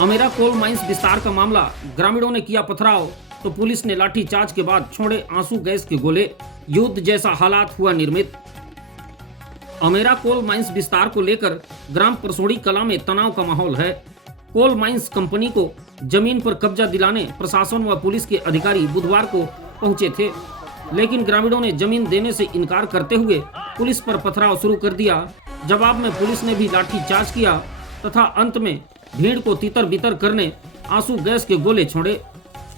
Amaira coal mines विस्तार का मामला, ग्रामीणों ने किया पथराव तो पुलिस ने लाठीचार्ज के बाद छोड़े आंसू गैस के गोले, युद्ध जैसा हालात हुआ निर्मित। अमेरा कोल माइंस विस्तार को लेकर ग्राम परसोड़ी कला में तनाव का माहौल है। कोल माइंस कंपनी को जमीन पर कब्जा दिलाने प्रशासन व पुलिस के अधिकारी बुधवार को पहुंचे थे, लेकिन ग्रामीणों ने जमीन देने से इनकार करते हुए पुलिस पर पथराव शुरू कर दिया। जवाब में पुलिस ने भी लाठीचार्ज किया तथा अंत में भीड़ को तितर बितर करने आंसू गैस के गोले छोड़े।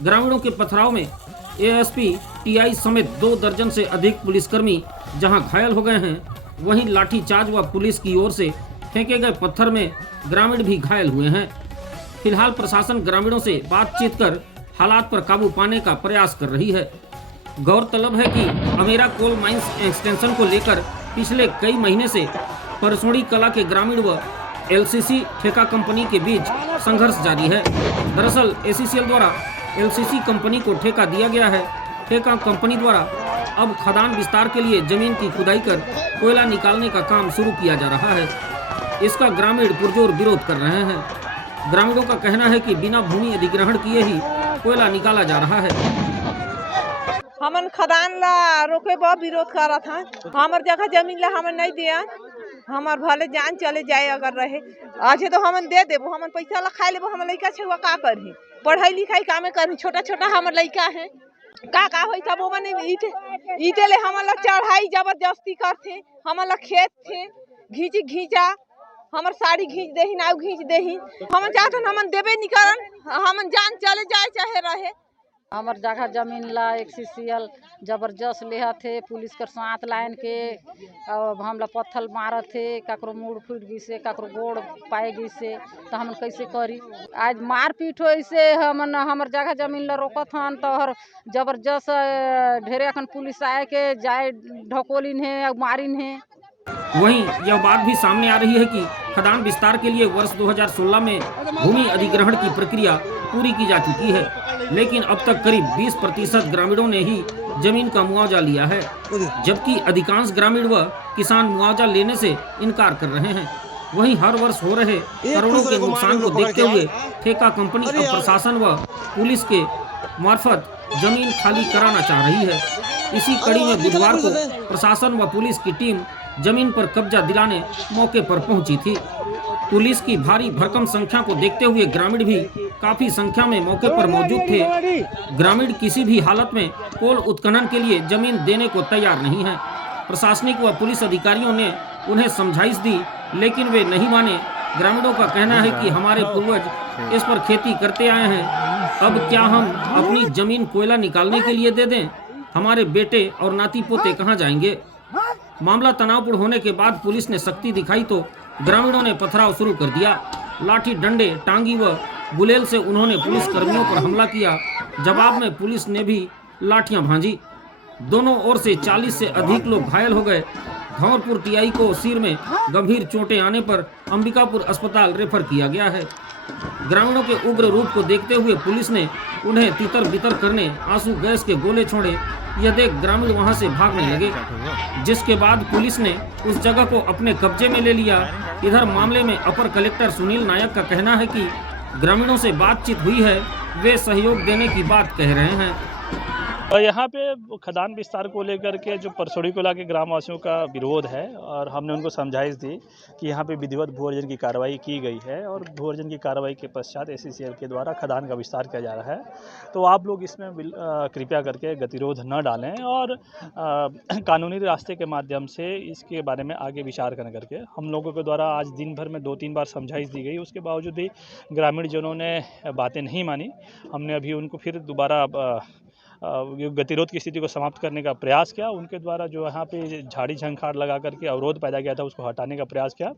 ग्रामीणों के पथराव में एएसपी टीआई समेत 2 दर्जन से अधिक पुलिसकर्मी जहां घायल हो गए हैं, वहीं लाठीचार्ज व पुलिस की ओर से फेंके गए पत्थर में ग्रामीण भी घायल हुए हैं। फिलहाल प्रशासन ग्रामीणों से बातचीत कर हालात पर काबू पाने का प्रयास कर रही है। गौरतलब है कि अमेरा कोल माइंस एक्सटेंशन को लेकर पिछले कई महीने से परसोड़ी कला के ग्रामीण व एलसीसी ठेका कंपनी के बीच संघर्ष जारी है। दरअसल एसीसीएल द्वारा एलसीसी कंपनी को ठेका दिया गया है। ठेका कंपनी द्वारा अब खदान विस्तार के लिए जमीन की खुदाई कर कोयला निकालने का काम शुरू किया जा रहा है। इसका ग्रामीण पुरजोर विरोध कर रहे हैं। ग्रामीणों का कहना है कि बिना भूमि अधिग्रहण किए ही कोयला निकाला जा रहा है। हमन खदान ला रोके बा विरोध करत हैं। हमर जगह जमीन ला हमन नहीं दिया, हमार भले जान चले जाए अगर रहे आज तो हमन दे देबो, हमन पैसा ला खाए लेबो। हमर लइका छुआ का करही, पढ़ाई लिखाई का में करही, छोटा छोटा हमर लइका है का होई सब वो मने ईटे ले हमन ला चढ़ाई जबरदस्ती करथे। हमन ला खेत थे घींचा हमर साड़ी घींच देही, नाव घींच देही। हमन चाहत हमन देबे नहीं करन, हमन जान चले जाए चाहे रहे। हमर जगह जमीन ला एक्सीसीएल जबरदस्त लेहा थे, पुलिस कर साथ लाइन के अब हमला पत्थर मारत थे, ककरो मुड़ फूट गिसे, ककरो गोड़ पाए गिसे, तो हमन कैसे करी। आज मारपीट हो से हमन हमर जगह जमीन ला रोकत हन तो हर जबरदस्त ढेरे अखन पुलिस आए के जाए ढकोलिन है मारिन है। वहीं यह बात भी सामने आ रही है कि खदान विस्तार के लिए वर्ष 2016 में भूमि अधिग्रहण की प्रक्रिया पूरी की जा चुकी है, लेकिन अब तक करीब 20% ग्रामीणों ने ही जमीन का मुआवजा लिया है, जबकि अधिकांश ग्रामीण व किसान मुआवजा लेने से इनकार कर रहे हैं। वहीं हर वर्ष हो रहे करोड़ों के नुकसान को देखते हुए ठेका कंपनी अब प्रशासन व पुलिस के मार्फत जमीन खाली कराना चाह रही है। इसी कड़ी में बुधवार को प्रशासन व पुलिस की टीम जमीन पर कब्जा दिलाने मौके पर पहुंची थी। पुलिस की भारी भरकम संख्या को देखते हुए ग्रामीण भी काफी संख्या में मौके पर मौजूद थे। ग्रामीण किसी भी हालत में कोल उत्खनन के लिए जमीन देने को तैयार नहीं है। प्रशासनिक व पुलिस अधिकारियों ने उन्हें समझाइश दी, लेकिन वे नहीं माने। ग्रामीणों का कहना है कि हमारे पूर्वज इस पर खेती करते आए हैं, अब क्या हम अपनी जमीन कोयला निकालने के लिए दे दें? हमारे बेटे और नाती पोते कहाँ जाएंगे? मामला तनावपूर्ण होने के बाद पुलिस ने सख्ती दिखाई तो ग्रामीणों ने पथराव शुरू कर दिया। लाठी डंडे टांगी व गुलेल से उन्होंने पुलिस कर्मियों पर हमला किया। जवाब में पुलिस ने भी लाठियां भांजी। दोनों ओर से 40 से अधिक लोग घायल हो गए। धौरपुर टीआई को सिर में गंभीर चोटें आने पर अंबिकापुर अस्पताल रेफर किया गया है। ग्रामीणों के उग्र रूप को देखते हुए पुलिस ने उन्हें तितर बितर करने आंसू गैस के गोले छोड़े। यह देख ग्रामीण वहां से भागने लगे, जिसके बाद पुलिस ने उस जगह को अपने कब्जे में ले लिया। इधर मामले में अपर कलेक्टर सुनील नायक का कहना है कि ग्रामीणों से बातचीत हुई है, वे सहयोग देने की बात कह रहे हैं। और यहाँ पे खदान विस्तार को लेकर के जो परसोड़ी कोला के ग्रामवासियों का विरोध है और हमने उनको समझाइश दी कि यहाँ पे विधिवत भू अर्जन की कार्रवाई की गई है और भू अर्जन की कार्रवाई के पश्चात एसीसीएल के द्वारा खदान का विस्तार किया जा रहा है, तो आप लोग इसमें कृपया करके गतिरोध न डालें और कानूनी रास्ते के माध्यम से इसके बारे में आगे विचार करके हम लोगों के द्वारा आज दिन भर में 2-3 बार समझाइश दी गई। उसके बावजूद भी ग्रामीण जनों ने बातें नहीं मानी। हमने अभी उनको फिर दोबारा गतिरोध की स्थिति को समाप्त करने का प्रयास किया। उनके द्वारा जो यहाँ पे झाड़ी झंखाड़ लगा करके अवरोध पैदा किया था उसको हटाने का प्रयास किया।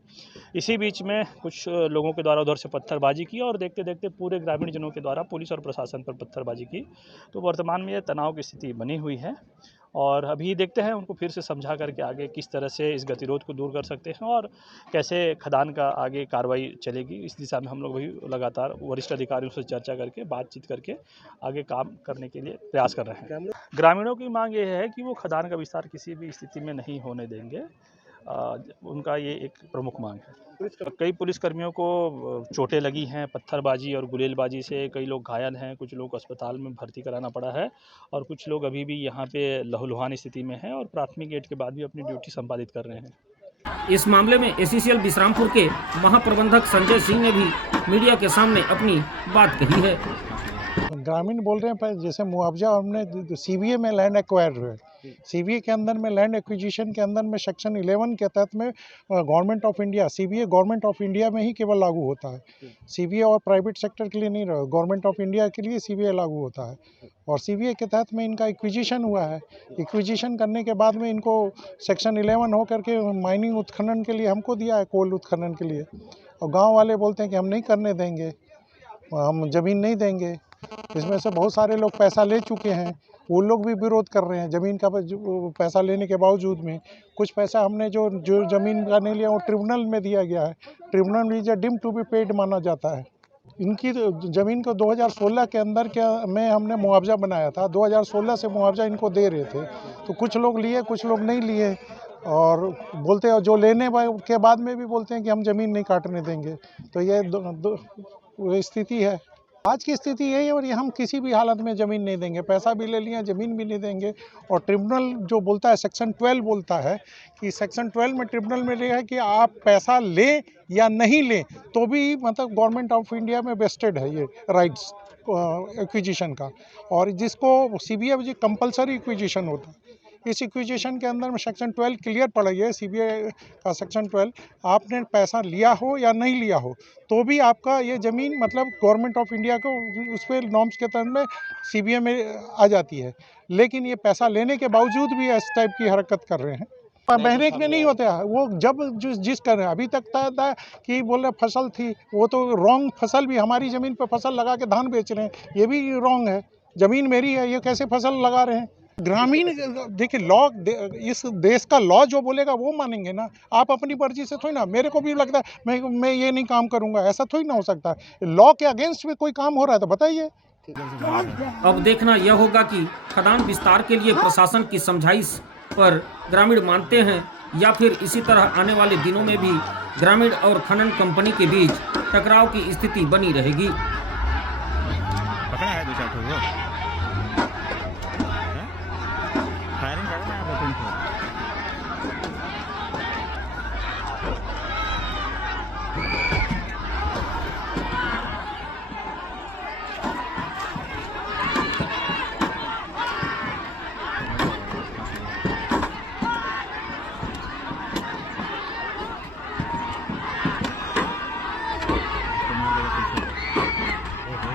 इसी बीच में कुछ लोगों के द्वारा उधर से पत्थरबाजी की और देखते देखते पूरे ग्रामीण जनों के द्वारा पुलिस और प्रशासन पर पत्थरबाजी की। तो वर्तमान में ये तनाव की स्थिति बनी हुई है और अभी देखते हैं उनको फिर से समझा करके आगे किस तरह से इस गतिरोध को दूर कर सकते हैं और कैसे खदान का आगे कार्रवाई चलेगी। इस दिशा में हम लोग भी लगातार वरिष्ठ अधिकारियों से चर्चा करके बातचीत करके आगे काम करने के लिए प्रयास कर रहे हैं। ग्रामीणों की मांग ये है कि वो खदान का विस्तार किसी भी स्थिति में नहीं होने देंगे उनका ये एक प्रमुख मांग है। कई पुलिसकर्मियों को चोटें लगी हैं, पत्थरबाजी और गुलेलबाजी से कई लोग घायल हैं, कुछ लोग अस्पताल में भर्ती कराना पड़ा है और कुछ लोग अभी भी यहाँ पे लहूलुहान स्थिति में हैं और प्राथमिक एड के बाद भी अपनी ड्यूटी संपादित कर रहे हैं। इस मामले में एसीसीएल विश्रामपुर के महाप्रबंधक संजय सिंह ने भी मीडिया के सामने अपनी बात कही है। ग्रामीण बोल रहे हैं पर जैसे मुआवजा हमने सीबीए में लैंड एक्वायर हुए, सीबीए के अंदर में लैंड एक्विजिशन के अंदर में सेक्शन 11 के तहत में government of India, CBA government of India में ही केवल लागू होता है। सीबीए और प्राइवेट सेक्टर के लिए नहीं रहा, गवर्नमेंट ऑफ इंडिया के लिए सीबीए लागू होता है। और सीबीए के तहत में इनका एक्विजिशन हुआ है। एक्विजिशन करने के बाद में इनको सेक्शन 11 होकर के माइनिंग उत्खनन के लिए हमको दिया है, कोल उत्खनन के लिए। और गाँव वाले बोलते हैं कि हम नहीं करने देंगे, हम ज़मीन नहीं देंगे। इसमें से बहुत सारे लोग पैसा ले चुके हैं, वो लोग भी विरोध कर रहे हैं ज़मीन का पैसा लेने के बावजूद में। कुछ पैसा हमने जो ज़मीन का नहीं लिया वो ट्रिब्यूनल में दिया गया है। ट्रिब्यूनल में जो डिम टू बी पेड माना जाता है। इनकी ज़मीन को 2016 के अंदर में हमने मुआवजा बनाया था। 2016 से मुआवजा इनको दे रहे थे, तो कुछ लोग लिए, कुछ लोग नहीं लिए। और बोलते हैं जो लेने के बाद में भी बोलते हैं कि हम ज़मीन नहीं काटने देंगे। तो ये स्थिति है, आज की स्थिति यही है। और ये हम किसी भी हालत में ज़मीन नहीं देंगे, पैसा भी ले लिया, ज़मीन भी नहीं देंगे। और ट्रिब्यूनल जो बोलता है, सेक्शन 12 बोलता है कि सेक्शन 12 में ट्रिब्यूनल में ये है कि आप पैसा लें या नहीं लें तो भी मतलब गवर्नमेंट ऑफ इंडिया में वेस्टेड है ये राइट्स एक्विजिशन का। और जिसको सीबीए कंपलसरी एक्विजिशन होता है, इस एक्विजिशन के अंदर में सेक्शन 12 क्लियर पड़ा है, सीबीए का सेक्शन 12। आपने पैसा लिया हो या नहीं लिया हो तो भी आपका ये ज़मीन मतलब गवर्नमेंट ऑफ इंडिया को उस पर नॉर्म्स के तहत में सीबीए में आ जाती है। लेकिन ये पैसा लेने के बावजूद भी इस टाइप की हरकत कर रहे हैं। महीने में नहीं होते हैं वो, जब जिस कर रहे हैं। अभी तक था कि बोल रहे फसल थी, वो तो रॉन्ग फसल भी हमारी ज़मीन पर फसल लगा के धान बेच रहे हैं, ये भी रॉन्ग है। ज़मीन मेरी है, ये कैसे फसल लगा रहे हैं। ग्रामीण देखिए, लॉ इस देश का लॉ जो बोलेगा वो मानेंगे ना। आप अपनी मर्जी से थोड़ी ना, मेरे को भी लगता है मैं ये नहीं काम करूंगा, ऐसा थोड़ी ना हो सकता है। लॉ के अगेंस्ट में कोई काम हो रहा है तो बताइए। अब देखना यह होगा कि खदान विस्तार के लिए प्रशासन की समझाइश पर ग्रामीण मानते हैं या फिर इसी तरह आने वाले दिनों में भी ग्रामीण और खनन कंपनी के बीच टकराव की स्थिति बनी रहेगी। पकड़ा है 2-4 ठो फायरिंग करना है 2-3 ठो। ओहो